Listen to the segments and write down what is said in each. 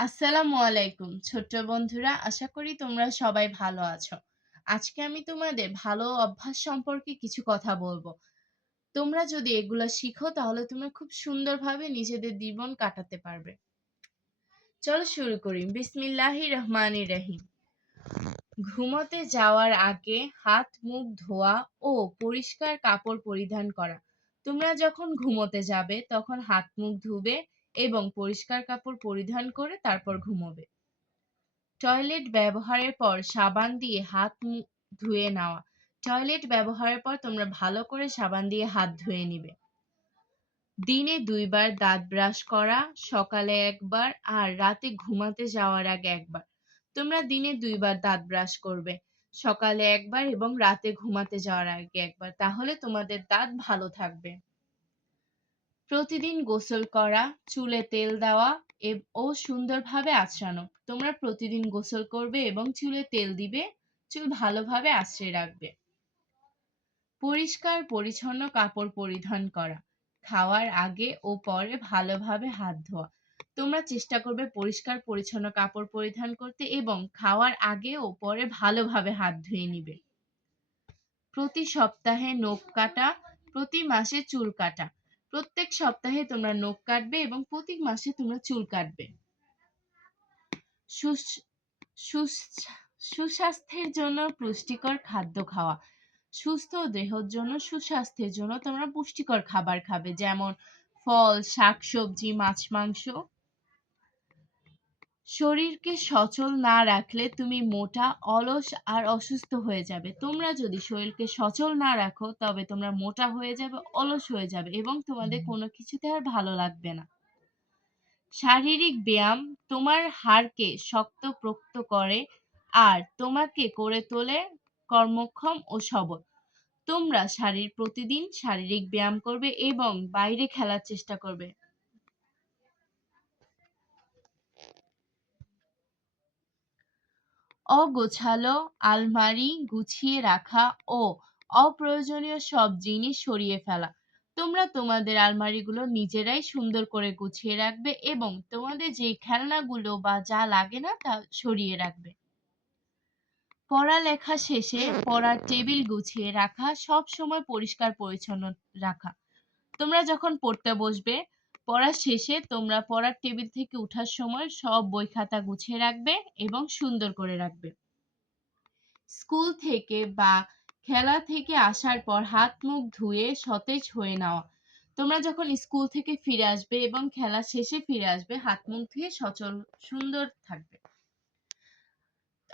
আসসালামু আলাইকুম ছোট্ট বন্ধুরা, আশা করি তোমরা সবাই ভালো আছো। আজকে আমি তোমাদের ভালো অভ্যাস সম্পর্কে কিছু কথা বলবো। তোমরা যদি এগুলা শিখো তাহলে তোমরা খুব সুন্দরভাবে নিজেদের জীবন কাটাতে পারবে। চলো শুরু করি। বিসমিল্লাহির রহমানির রহিম। ঘুমোতে যাওয়ার আগে হাত মুখ ধোয়া ও পরিষ্কার কাপড় পরিধান করা। তোমরা যখন ঘুমোতে যাবে তখন হাত মুখ ধুবে এবং পরিষ্কার কাপড় পরিধান করে তারপর ঘুমোবে। টয়লেট ব্যবহারের পর সাবান দিয়ে হাত ধুয়ে নেওয়া। টয়লেট ব্যবহারের পর তোমরা ভালো করে সাবান দিয়ে হাত ধুয়ে নিবে। দিনে 2 বার দাঁত ব্রাশ করা, সকালে একবার আর রাতে ঘুমাতে যাওয়ার আগে একবার। তোমরা দিনে 2 বার দাঁত ব্রাশ করবে, সকালে একবার এবং রাতে ঘুমাতে যাওয়ার আগে একবার, তাহলে তোমাদের দাঁত ভালো থাকবে। প্রতিদিন গোসল করা, চুলে তেল দেওয়া ও সুন্দরভাবে আঁচড়ানো। তোমরা প্রতিদিন গোসল করবে এবং চুলে তেল দিবে, চুল ভালোভাবে আঁচড়ে রাখবে। পরিষ্কার পরিচ্ছন্ন কাপড় পরিধান করা, খাওয়ার আগে ও পরে ভালোভাবে হাত ধোয়া। তোমরা চেষ্টা করবে পরিষ্কার পরিচ্ছন্ন কাপড় পরিধান করতে এবং খাওয়ার আগে ও পরে ভালোভাবে হাত ধুয়ে নিবে। প্রতি সপ্তাহে নখ কাটা, প্রতি মাসে চুল কাটা। প্রত্যেক সপ্তাহে তোমরা নখ কাটবে এবং প্রতি মাসে তোমরা চুল কাটবে। সুস- সুস- সুস্বাস্থ্যের জন্য পুষ্টিকর খাদ্য খাওয়া। সুস্থ দেহের জন্য, সুস্বাস্থ্যের জন্য তোমরা পুষ্টিকর খাবার খাবে, যেমন ফল, শাকসবজি, মাছ, মাংস। শরীরকে সচল না রাখলে তুমি মোটা, অলস আর অসুস্থ হয়ে যাবে। তোমরা যদি শরীরকে সচল না রাখো তবে তোমরা মোটা হয়ে যাবে, অলস হয়ে যাবে এবং তোমাদের কোনো কিছুতে আর ভালো লাগবে না। শারীরিক ব্যায়াম তোমার হাড়কে শক্তপোক্ত করে আর তোমাকে করে তোলে কর্মক্ষম ও সবল। তোমরা প্রতিদিন শারীরিক ব্যায়াম করবে এবং বাইরে খেলার চেষ্টা করবে। অগোছালো আলমারি গুছিয়ে রাখা ও অপ্রয়োজনীয় সব জিনিস সরিয়ে ফেলা। তোমরা তোমাদের আলমারিগুলো নিজেরাই সুন্দর করে গুছিয়ে রাখবে এবং তোমাদের যে খেলনাগুলো বা যা লাগে না তা সরিয়ে রাখবে। পড়ালেখা শেষে পড়ার টেবিল গুছিয়ে রাখা, সব সময় পরিষ্কার পরিচ্ছন্ন রাখা। তোমরা যখন পড়তে বসবে, পড়া শেষে তোমরা পড়ার টেবিল থেকে ওঠার সময় সব বই খাতা গুছিয়ে রাখবে এবং সুন্দর করে রাখবে। স্কুল থেকে বা খেলা থেকে আসার পর হাত মুখ ধুয়ে সতেজ হয়ে নেওয়া। তোমরা যখন স্কুল থেকে ফিরে আসবে এবং খেলা শেষে ফিরে আসবে, হাত মুখ ধুয়ে সচল সুন্দর থাকবে।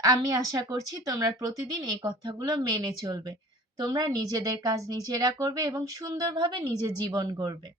আমি আশা করছি তোমরা প্রতিদিন এই কথাগুলো মেনে চলবে। তোমরা নিজেদের কাজ নিজেরা করবে এবং সুন্দরভাবে নিজের জীবন গড়বে।